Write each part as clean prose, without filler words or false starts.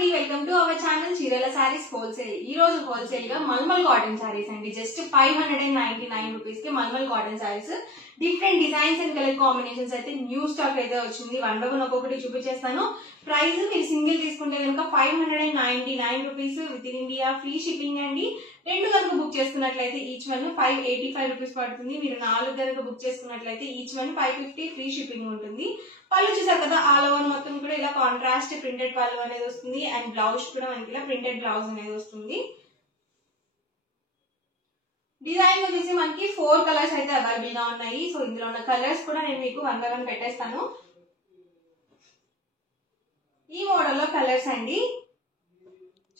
అండి, welcome to our channel చీరల saris wholesale. ఈ రోజు హోల్సేల్ గా మల్మల్ కాటన్ సారీస్ అండి. జస్ట్ 599 రూపీస్ కి mulmul cotton sarees different designs and colour combinations అయితే న్యూ స్టాక్ అయితే వచ్చింది. వన్ బై వన్ ఒక్కొక్కటి చూపించేస్తాను. ప్రైస్ మీరు సింగిల్ తీసుకుంటే కనుక 599 rupees with in India, free shipping అండి. రెండు కనుక బుక్ చేసుకున్నట్లయితే ఈచ్ వన్ 585 రూపీస్ పడుతుంది. మీరు 4 కనుక బుక్ చేసుకున్నట్లయితే ఈచ్ వన్ 550 ఫ్రీ షిప్పింగ్ ఉంటుంది. పళ్ళు చూసారు కదా, ఆల్ ఓవర్ మొత్తం కూడా ఇలా కాంట్రాస్ట్ ప్రింటెడ్ పళ్ళు అనేది వస్తుంది. అండ్ బ్లౌజ్ కూడా మనకి ఇలా ప్రింటెడ్ బ్లౌజ్ అనేది వస్తుంది. డిజైన్ వచ్చేసి మనకి 4 కలర్స్ అయితే అవైలబుల్ గా ఉన్నాయి. సో ఇందులో ఉన్న కలర్స్ కూడా నేను మీకు వన్ బై వన్ పెట్టేస్తాను. ఈ మోడల్ లో కలర్స్ అండి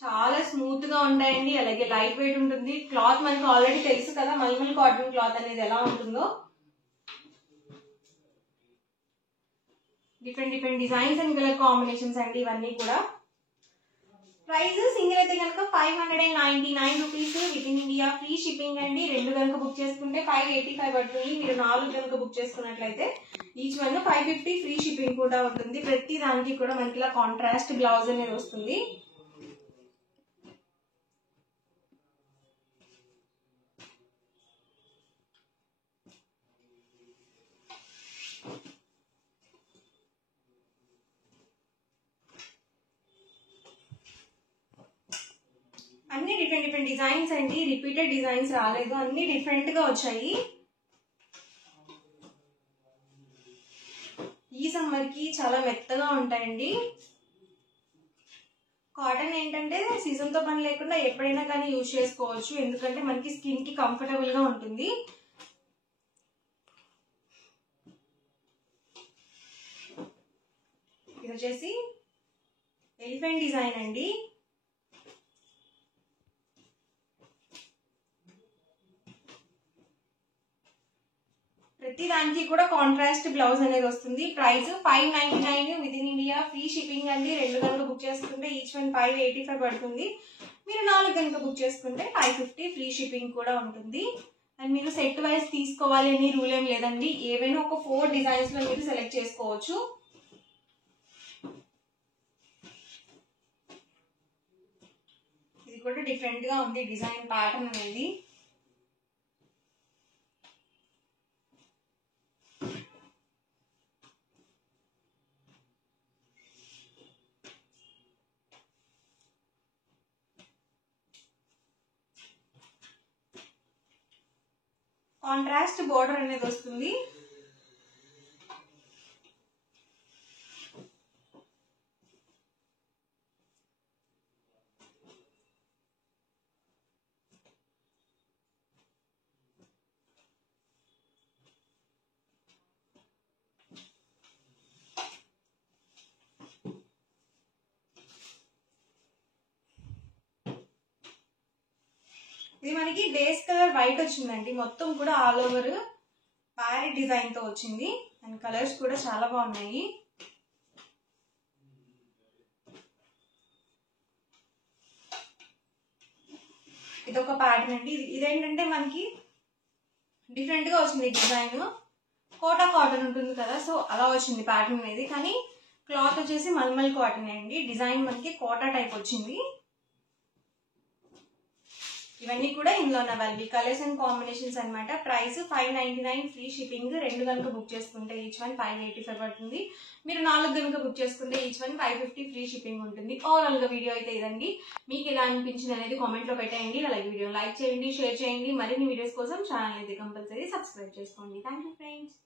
చాలా స్మూత్ గా ఉంటాయండి. అలాగే లైట్ వెయిట్ ఉంటుంది. క్లాత్ మనకి ఆల్రెడీ తెలుసు కదా మల్మల్ కాటన్ క్లాత్ అనేది ఎలా ఉంటుందో. Different designs and colour combinations అండి ఇవన్నీ కూడా. ప్రైస్ సింగిల్ అయితే కనుక 599 rupees with in India, free shipping అండి. రెండు కనుక బుక్ చేసుకుంటే 585 పడుతుంది. మీరు 4 కనుక బుక్ చేసుకున్నట్లయితే ఈచ్ వన్ 550 ఫ్రీ షిప్పింగ్ కూడా ఉంటుంది. ప్రతి దానికి కూడా మనకి ఇలా కాంట్రాస్ట్ బ్లౌజ్ అనేది వస్తుంది. అన్ని డిఫరెంట్ డిజైన్స్ అండి, రిపీటెడ్ డిజైన్స్ రాలేదు, అన్ని డిఫరెంట్ గా వచ్చాయి. ఈ సమ్మర్ కి చాలా మెత్తగా ఉంటాయండి. కాటన్ ఏంటంటే సీజన్ తో పని లేకుండా ఎప్పుడైనా కానీ యూజ్ చేసుకోవచ్చు, ఎందుకంటే మనకి స్కిన్ కి కంఫర్టబుల్ గా ఉంటుంది. ఇది వచ్చేసి ఎలిఫెంట్ డిజైన్ అండి. ప్రతి దానికి కూడా కాంట్రాస్ట్ బ్లౌజ్ అనేది వస్తుంది. Price 599 with in India, free shipping అండి. రెండు కనుక బుక్ చేసుకుంటే ఈచ్ వన్ 585 పడుతుంది. మీరు 4 కనుక బుక్ చేసుకుంటే 550 ఫ్రీ షిప్పింగ్ కూడా ఉంటుంది. అండ్ మీరు సెట్ వైజ్ తీసుకోవాలి అని రూల్ ఏం లేదండి. ఏవైనా ఒక 4 డిజైన్స్ లో మీరు సెలెక్ట్ చేసుకోవచ్చు. ఇది కూడా డిఫరెంట్ గా ఉంది డిజైన్ ప్యాటర్న్ అనేది. కాంట్రాస్ట్ బోర్డర్ అనేది వస్తుంది. ఇది మనకి బేస్ కలర్ వైట్ వచ్చిందండి. మొత్తం కూడా ఆల్ ఓవర్ ప్యారెట్ డిజైన్ తో వచ్చింది. అండ్ కలర్స్ కూడా చాలా బాగున్నాయి. ఇదొక ప్యాటర్న్ అండి. ఇదేంటంటే మనకి డిఫరెంట్ గా వచ్చింది డిజైన్. కోటా కాటన్ ఉంటుంది కదా, సో అలా వచ్చింది ప్యాటర్న్ అనేది. కానీ క్లాత్ వచ్చేసి మల్మల్ కాటన్ అండి. డిజైన్ మనకి కోటా టైప్ వచ్చింది. ఇవన్నీ కూడా ఇందులో ఉన్న అవైలబుల్ కలర్స్ అండ్ కాంబినేషన్స్ అనమాట. Price 599 free shipping. రెండు కనుక బుక్ చేసుకుంటే ఈచ్ వన్ 585 పడుతుంది. మీరు 4 కనుక బుక్ చేసుకుంటే ఈచ్ వన్ 550 ఫ్రీ షిప్పింగ్ ఉంటుంది. ఓవరాల్ గా వీడియో అయితే ఇదండి. మీకు ఎలా అనిపించింది అనేది కామెంట్ లో పెట్టేయండి. అలాగే వీడియో లైక్ చేయండి, షేర్ చేయండి. మరిన్ని వీడియోస్ కోసం ఛానల్ అయితే కంపల్సరీ సబ్స్క్రైబ్ చేసుకోండి. Thank you friends.